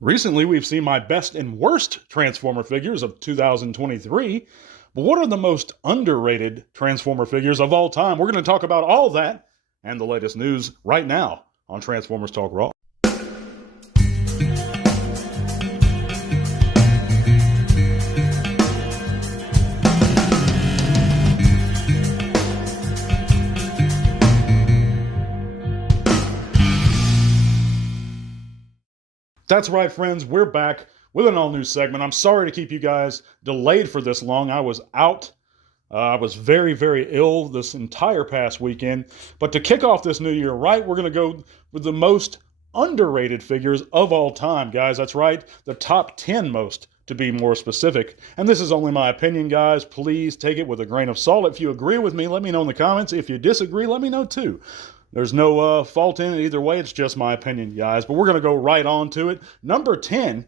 Recently, we've seen my best and worst Transformer figures of 2023. But what are the most underrated Transformer figures of all time? We're going to talk about all that and the latest news right now on Transformers Talk Raw. That's right, friends. We're back with an all-new segment. I'm sorry to keep you guys delayed for this long. I was out. I was very, very ill this entire past weekend. But to kick off this new year right, we're going to go with the most underrated figures of all time, guys. That's right, the top 10 most, to be more specific. And this is only my opinion, guys. Please take it with a grain of salt. If you agree with me, let me know in the comments. If you disagree, let me know too. There's no fault in it either way. It's just my opinion, guys. But we're going to go right on to it. Number 10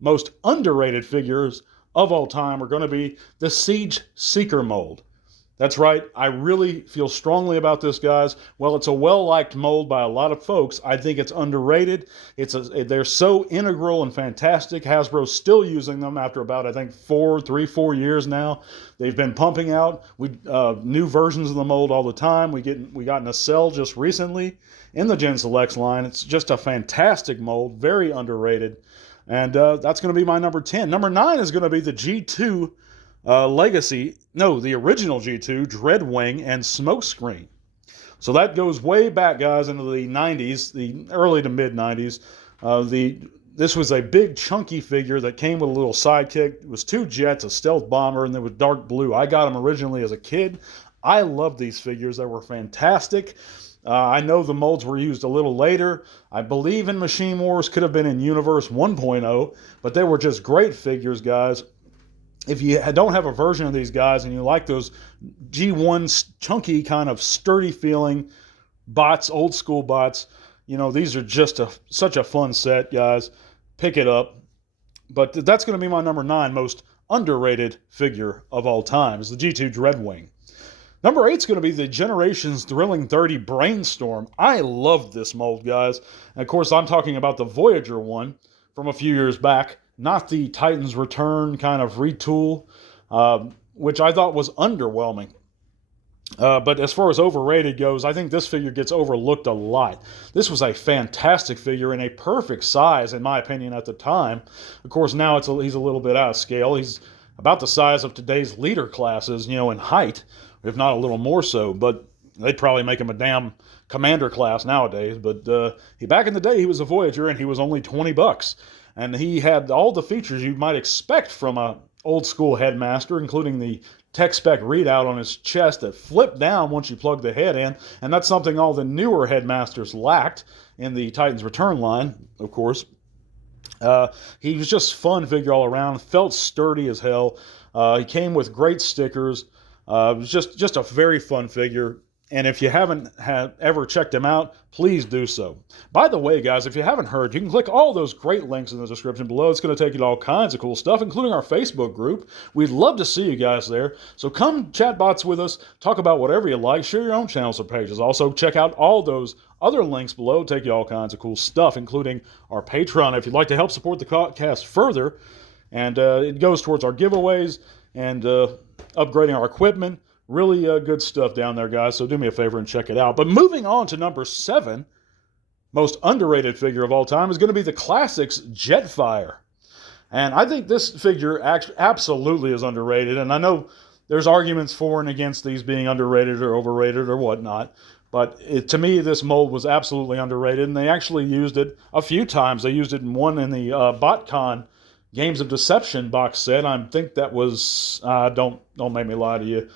most underrated figures of all time are going to be the Siege Seeker mold. That's right. I really feel strongly about this, guys. Well, it's a well-liked mold by a lot of folks. I think it's underrated. They're so integral and fantastic. Hasbro's still using them after about, I think, 4 years now. They've been pumping out new versions of the mold all the time. We got in a sale just recently in the Gen Selects line. It's just a fantastic mold, very underrated. And that's going to be my number 10. Number 9 is going to be the G2 the original G2, Dreadwing, and Smokescreen. So that goes way back, guys, into the 90s, the early to mid-90s. This was a big, chunky figure that came with a little sidekick. It was 2 jets, a stealth bomber, and they were dark blue. I got them originally as a kid. I loved these figures. They were fantastic. I know the molds were used a little later. I believe in Machine Wars, could have been in Universe 1.0, but they were just great figures, guys. If you don't have a version of these guys and you like those G1 chunky kind of sturdy feeling bots, old school bots, these are just such a fun set, guys. Pick it up. But that's going to be my number 9 most underrated figure of all time, is the G2 Dreadwing. Number 8 is going to be the Generations Thrilling 30 Brainstorm. I love this mold, guys. And of course, I'm talking about the Voyager one from a few years back, not the Titans Return kind of retool, which I thought was underwhelming. But as far as overrated goes, I think this figure gets overlooked a lot. This was a fantastic figure in a perfect size, in my opinion, at the time. Of course, now he's a little bit out of scale. He's about the size of today's leader classes, in height, if not a little more so. But they'd probably make him a damn commander class nowadays. But back in the day, he was a Voyager, and he was only $20. And he had all the features you might expect from a old school headmaster, including the tech spec readout on his chest that flipped down once you plug the head in. And that's something all the newer headmasters lacked in the Titans Return line, of course. He was just fun figure all around, felt sturdy as hell. He came with great stickers. It was just a very fun figure. And if you haven't ever checked him out, please do so. By the way, guys, if you haven't heard, you can click all those great links in the description below. It's going to take you to all kinds of cool stuff, including our Facebook group. We'd love to see you guys there. So come chat bots with us, talk about whatever you like, share your own channels or pages. Also, check out all those other links below, take you all kinds of cool stuff, including our Patreon if you'd like to help support the podcast further. And it goes towards our giveaways and upgrading our equipment. Really good stuff down there, guys, so do me a favor and check it out. But moving on to number 7, most underrated figure of all time, is going to be the Classics Jetfire. And I think this figure absolutely is underrated, and I know there's arguments for and against these being underrated or overrated or whatnot, but to me, this mold was absolutely underrated, and they actually used it a few times. They used it in the BotCon Games of Deception box set. I think that was, don't make me lie to you,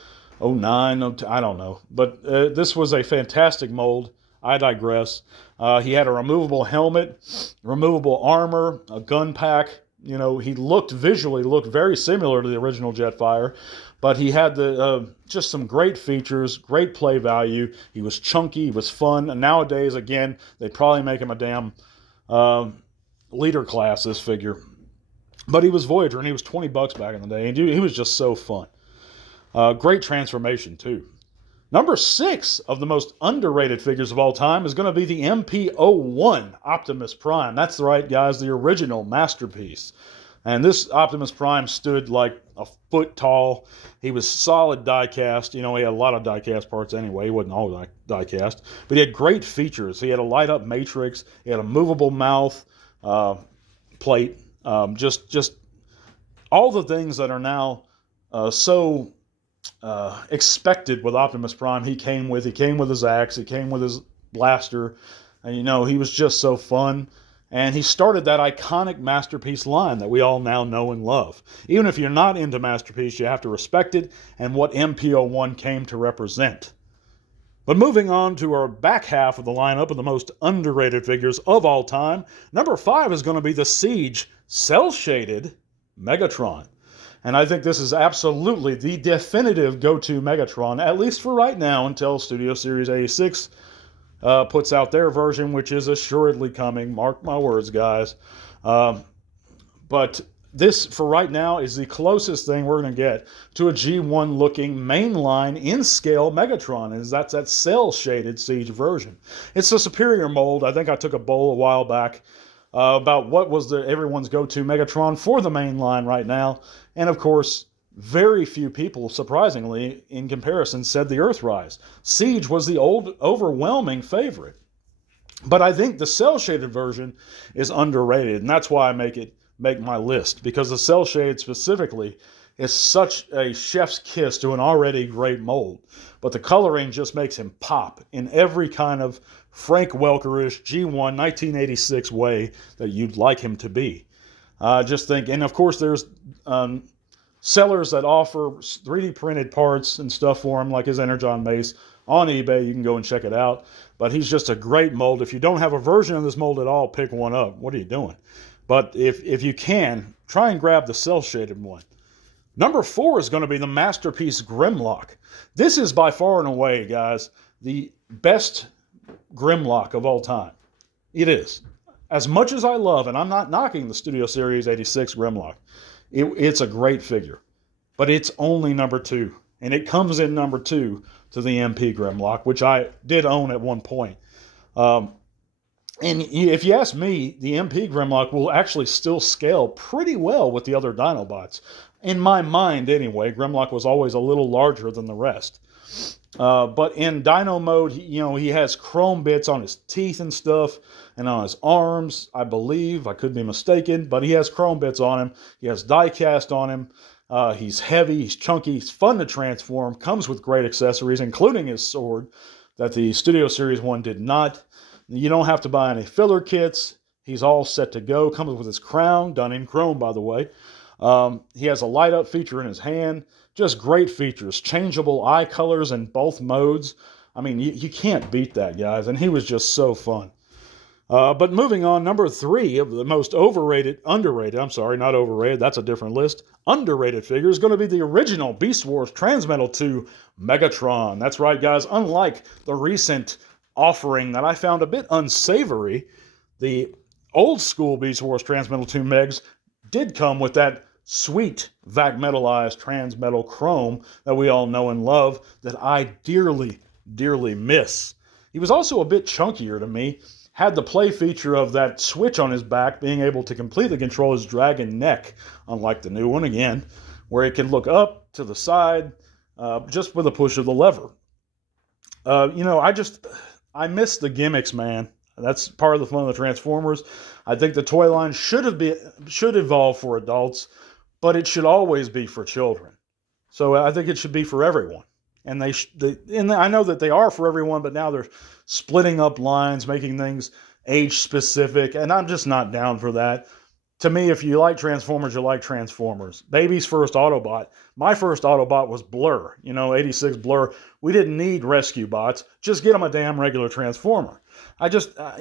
09, I don't know. But this was a fantastic mold. I digress. He had a removable helmet, removable armor, a gun pack. He visually looked very similar to the original Jetfire, but he had just some great features, great play value. He was chunky, he was fun, and nowadays, again, they'd probably make him a damn leader class, this figure. But he was Voyager, and he was $20 back in the day, and he was just so fun. Great transformation, too. Number 6 of the most underrated figures of all time is going to be the MP01 Optimus Prime. That's right, guys, the original masterpiece. And this Optimus Prime stood like a foot tall. He was solid die-cast. He had a lot of die-cast parts anyway. He wasn't all die-cast. But he had great features. He had a light-up matrix. He had a movable mouth plate. Just all the things that are now so expected with Optimus Prime. He came with his axe. He came with his blaster. And, he was just so fun. And he started that iconic Masterpiece line that we all now know and love. Even if you're not into Masterpiece, you have to respect it and what MP01 came to represent. But moving on to our back half of the lineup of the most underrated figures of all time, number 5 is going to be the Siege cel-shaded Megatron. And I think this is absolutely the definitive go-to Megatron, at least for right now, until Studio Series 86 puts out their version, which is assuredly coming. Mark my words, guys. But this, for right now, is the closest thing we're going to get to a G1-looking mainline in-scale Megatron, and that's that cel-shaded Siege version. It's a superior mold. I think I took a poll a while back about what was everyone's go-to Megatron for the mainline right now, and of course, very few people, surprisingly, in comparison, said the Earthrise. Siege was the overwhelming favorite. But I think the cel-shaded version is underrated, and that's why I make my list, because the cel-shade specifically is such a chef's kiss to an already great mold. But the coloring just makes him pop in every kind of Frank Welker-ish G1 1986 way that you'd like him to be. Just think, and of course there's sellers that offer 3D printed parts and stuff for him, like his Energon Mace, on eBay. You can go and check it out. But he's just a great mold. If you don't have a version of this mold at all, pick one up. What are you doing? But if you can, try and grab the cel-shaded one. Number 4 is going to be the Masterpiece Grimlock. This is by far and away, guys, the best Grimlock of all time. It is. As much as I love, and I'm not knocking the Studio Series 86 Grimlock, it's a great figure, but it's only number 2, and it comes in number 2 to the MP Grimlock, which I did own at one point. And if you ask me, the MP Grimlock will actually still scale pretty well with the other Dinobots. In my mind, anyway, Grimlock was always a little larger than the rest. But in Dino mode, he has chrome bits on his teeth and stuff, and on his arms, I believe. I could be mistaken, but he has chrome bits on him. He has die cast on him. He's heavy, he's chunky, he's fun to transform, comes with great accessories, including his sword, that the Studio Series 1 did not. You don't have to buy any filler kits. He's all set to go. Comes with his crown, done in chrome, by the way. He has a light-up feature in his hand. Just great features. Changeable eye colors in both modes. I mean, you can't beat that, guys. And he was just so fun. But moving on, number 3 of the most underrated, not overrated, that's a different list. Underrated figure is going to be the original Beast Wars Transmetal 2 Megatron. That's right, guys. Unlike the recent offering that I found a bit unsavory, the old school Beast Wars Transmetal 2 Megs did come with that sweet vac metalized transmetal chrome that we all know and love, that I dearly, dearly miss. He was also a bit chunkier to me, had the play feature of that switch on his back, being able to completely control his dragon neck, unlike the new one again, where it can look up to the side just with a push of the lever. I miss the gimmicks, man. That's part of the fun of the Transformers. I think the toy line should evolve for adults, but it should always be for children. So I think it should be for everyone. And and I know that they are for everyone, but now they're splitting up lines, making things age-specific, and I'm just not down for that. To me, if you like Transformers, you like Transformers. Baby's first Autobot. My first Autobot was Blur, 86 Blur. We didn't need rescue bots. Just get them a damn regular Transformer. I just, I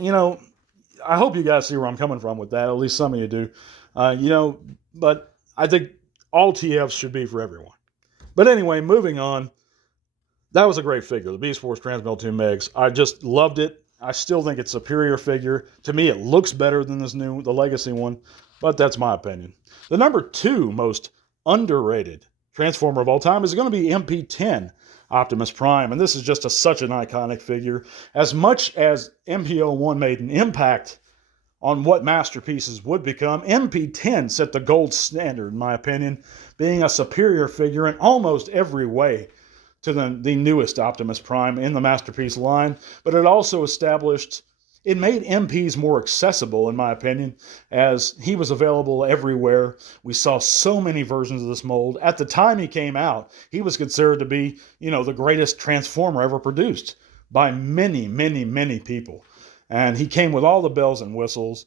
hope you guys see where I'm coming from with that. At least some of you do. But I think all TFs should be for everyone. But anyway, moving on. That was a great figure, the Beast Wars Transmetal 2 Megs. I just loved it. I still think it's a superior figure. To me, it looks better than the Legacy one, but that's my opinion. The number 2 most underrated Transformer of all time is going to be MP10 Optimus Prime. And this is just such an iconic figure. As much as MP01 made an impact on what masterpieces would become, MP10 set the gold standard, in my opinion, being a superior figure in almost every way to the newest Optimus Prime in the Masterpiece line. But it made MPs more accessible, in my opinion, as he was available everywhere. We saw so many versions of this mold. At the time he came out, he was considered to be, the greatest Transformer ever produced by many, many, many people. And he came with all the bells and whistles.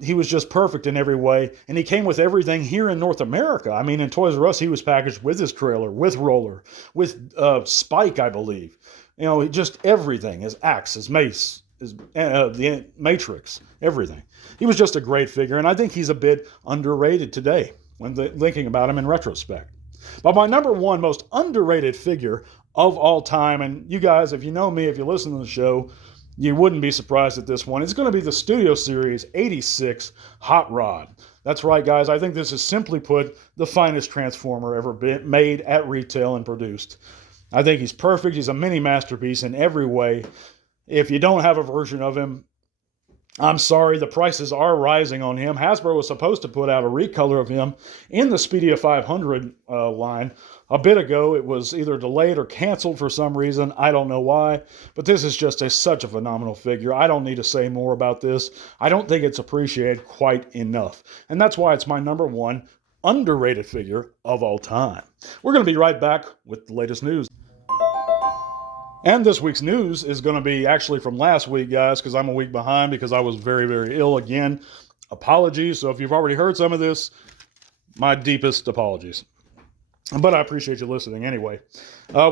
He was just perfect in every way. And he came with everything here in North America. I mean, in Toys R Us, he was packaged with his trailer, with roller, with spike, I believe. Just everything, his axe, his mace, the Matrix, everything. He was just a great figure, and I think he's a bit underrated today when thinking about him in retrospect. But my number one most underrated figure of all time, and you guys, if you know me, if you listen to the show, you wouldn't be surprised at this one. It's going to be the Studio Series 86 Hot Rod. That's right, guys. I think this is, simply put, the finest Transformer ever made at retail and produced. I think he's perfect. He's a mini masterpiece in every way. If you don't have a version of him, I'm sorry, the prices are rising on him. Hasbro was supposed to put out a recolor of him in the Speedia 500 line a bit ago. It was either delayed or canceled for some reason. I don't know why, but this is just such a phenomenal figure. I don't need to say more about this. I don't think it's appreciated quite enough, and that's why it's my number one underrated figure of all time. We're going to be right back with the latest news. And this week's news is going to be actually from last week, guys, because I'm a week behind because I was very, very ill again. Apologies. So if you've already heard some of this, my deepest apologies. But I appreciate you listening anyway.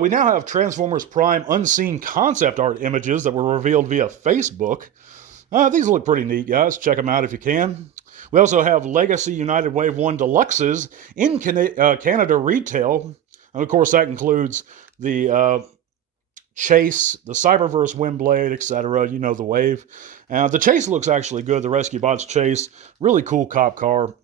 We now have Transformers Prime unseen concept art images that were revealed via Facebook. These look pretty neat, guys. Check them out if you can. We also have Legacy United Wave 1 Deluxes in Canada retail. And of course, that includes the Chase, the Cyberverse Windblade, etc. You know the wave. The Chase looks actually good. The Rescue Bots Chase, really cool cop car.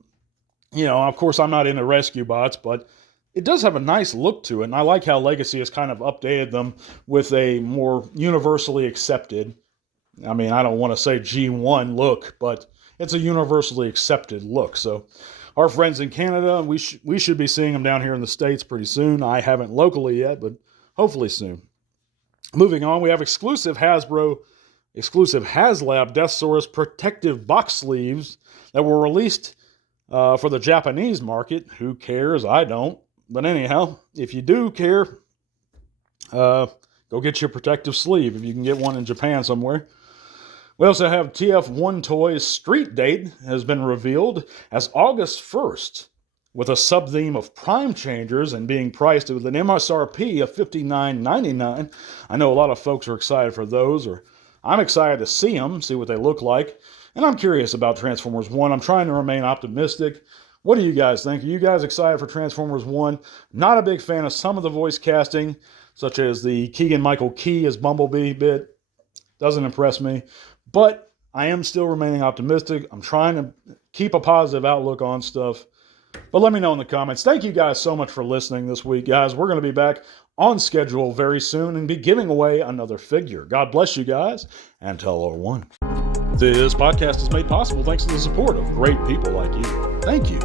Of course, I'm not into Rescue Bots, but it does have a nice look to it. And I like how Legacy has kind of updated them with a more universally accepted, I don't want to say G1 look, but it's a universally accepted look. So our friends in Canada, we should be seeing them down here in the States pretty soon. I haven't locally yet, but hopefully soon. Moving on, we have exclusive HASLab Deathsaurus protective box sleeves that were released for the Japanese market. Who cares? I don't. But anyhow, if you do care, go get your protective sleeve if you can get one in Japan somewhere. We also have TF1 Toys Street Date has been revealed as August 1st. With a sub-theme of Prime Changers and being priced with an MSRP of $59.99. I know a lot of folks are excited for those, or I'm excited to see them, see what they look like. And I'm curious about Transformers 1. I'm trying to remain optimistic. What do you guys think? Are you guys excited for Transformers 1? Not a big fan of some of the voice casting, such as the Keegan-Michael Key as Bumblebee bit. Doesn't impress me. But I am still remaining optimistic. I'm trying to keep a positive outlook on stuff. But let me know in the comments. Thank you guys so much for listening this week, guys. We're going to be back on schedule very soon and be giving away another figure. God bless you guys, and tell everyone. This podcast is made possible thanks to the support of great people like you. Thank you.